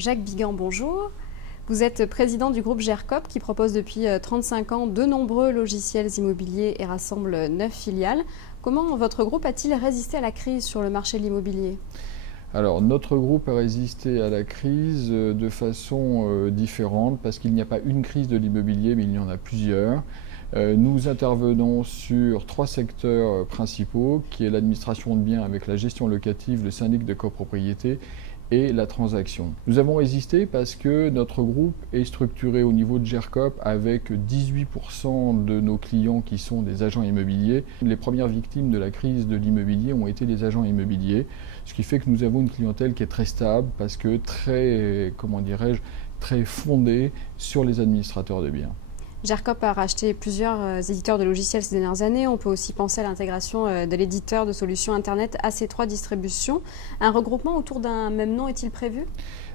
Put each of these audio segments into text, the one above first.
Jacques Bigan, bonjour. Vous êtes président du groupe GERCOP qui propose depuis 35 ans de nombreux logiciels immobiliers et rassemble 9 filiales. Comment votre groupe a-t-il résisté à la crise sur le marché de l'immobilier ? Alors, notre groupe a résisté à la crise de façon différente parce qu'il n'y a pas une crise de l'immobilier, mais il y en a plusieurs. Nous intervenons sur 3 secteurs principaux, qui est l'administration de biens avec la gestion locative, le syndic de copropriété et la transaction. Nous avons résisté parce que notre groupe est structuré au niveau de GERCOP avec 18% de nos clients qui sont des agents immobiliers. Les premières victimes de la crise de l'immobilier ont été les agents immobiliers, ce qui fait que nous avons une clientèle qui est très stable parce que très fondée sur les administrateurs de biens. GERCOP a racheté plusieurs éditeurs de logiciels ces dernières années. On peut aussi penser à l'intégration de l'éditeur de solutions Internet AC3 Distribution. Un regroupement autour d'un même nom est-il prévu ?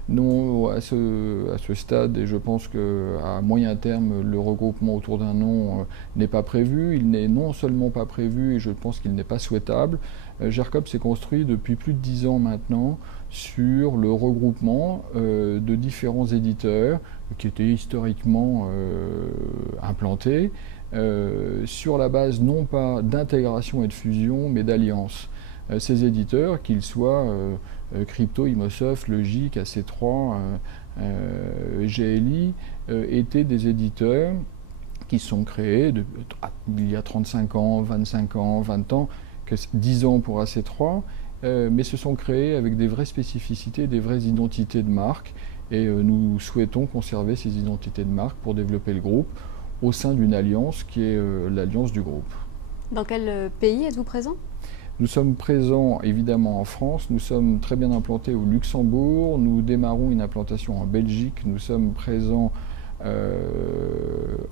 Non, à ce stade, et je pense qu'à moyen terme, le regroupement autour d'un nom n'est pas prévu. Il n'est non seulement pas prévu, et je pense qu'il n'est pas souhaitable. GERCOP s'est construit depuis plus de 10 ans maintenant sur le regroupement de différents éditeurs qui étaient historiquement implantés sur la base non pas d'intégration et de fusion, mais d'alliance. Ces éditeurs, qu'ils soient Crypto, Imosoft, Logic, AC3, GLI, étaient des éditeurs qui sont créés il y a 35 ans, 25 ans, 20 ans, 10 ans pour AC3, mais se sont créés avec des vraies spécificités, des vraies identités de marque. Et nous souhaitons conserver ces identités de marque pour développer le groupe au sein d'une alliance qui est l'alliance du groupe. Dans quel pays êtes-vous présent ? Nous sommes présents évidemment en France, nous sommes très bien implantés au Luxembourg, nous démarrons une implantation en Belgique, nous sommes présents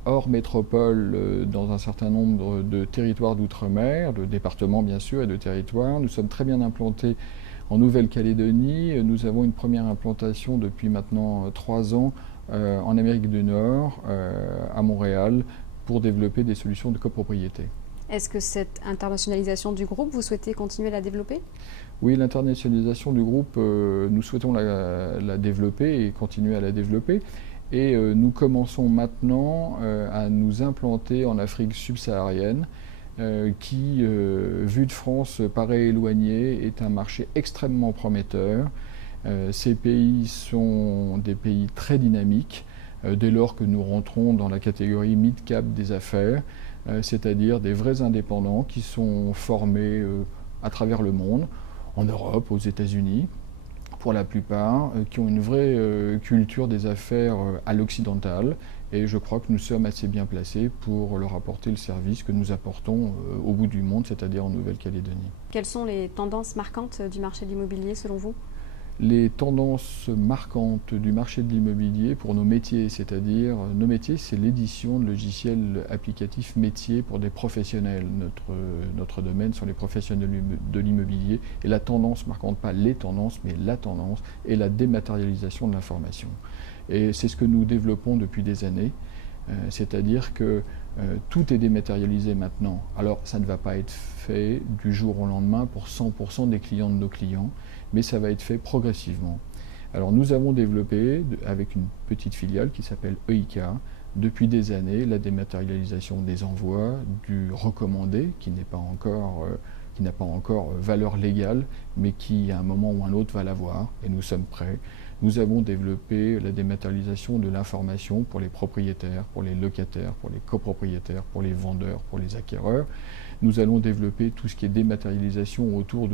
hors métropole dans un certain nombre de territoires d'outre-mer, de départements bien sûr et de territoires. Nous sommes très bien implantés en Nouvelle-Calédonie. Nous avons une première implantation depuis maintenant 3 ans en Amérique du Nord, à Montréal, pour développer des solutions de copropriété. Est-ce que cette internationalisation du groupe, vous souhaitez continuer à la développer ? Oui, l'internationalisation du groupe, nous souhaitons la développer et continuer à la développer. Et nous commençons maintenant à nous implanter en Afrique subsaharienne, qui, vu de France, paraît éloigné, est un marché extrêmement prometteur. Ces pays sont des pays très dynamiques, dès lors que nous rentrons dans la catégorie mid-cap des affaires, c'est-à-dire des vrais indépendants qui sont formés à travers le monde, en Europe, aux États-Unis, pour la plupart, qui ont une vraie culture des affaires à l'occidental. Et je crois que nous sommes assez bien placés pour leur apporter le service que nous apportons au bout du monde, c'est-à-dire en Nouvelle-Calédonie. Quelles sont les tendances marquantes du marché de l'immobilier selon vous ? Les tendances marquantes du marché de l'immobilier pour nos métiers, c'est-à-dire nos métiers, c'est l'édition de logiciels applicatifs métiers pour des professionnels. Notre domaine sont les professionnels de l'immobilier et la tendance marquante, pas les tendances, mais la tendance est la dématérialisation de l'information. Et c'est ce que nous développons depuis des années, c'est-à-dire que tout est dématérialisé maintenant. Alors ça ne va pas être fait du jour au lendemain pour 100% des clients de nos clients, mais ça va être fait progressivement. Alors nous avons développé, avec une petite filiale qui s'appelle EIK, depuis des années, la dématérialisation des envois, du recommandé, qui n'a pas encore valeur légale, mais qui à un moment ou un autre va l'avoir, et nous sommes prêts. Nous avons développé la dématérialisation de l'information pour les propriétaires, pour les locataires, pour les copropriétaires, pour les vendeurs, pour les acquéreurs. Nous allons développer tout ce qui est dématérialisation autour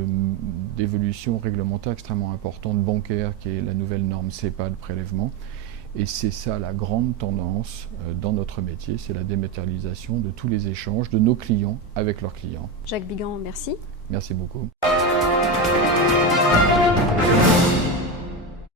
d'évolutions réglementaires extrêmement importantes bancaires, qui est la nouvelle norme SEPA de prélèvement. Et c'est ça la grande tendance dans notre métier, c'est la dématérialisation de tous les échanges de nos clients avec leurs clients. Jacques Bigan, merci. Merci beaucoup.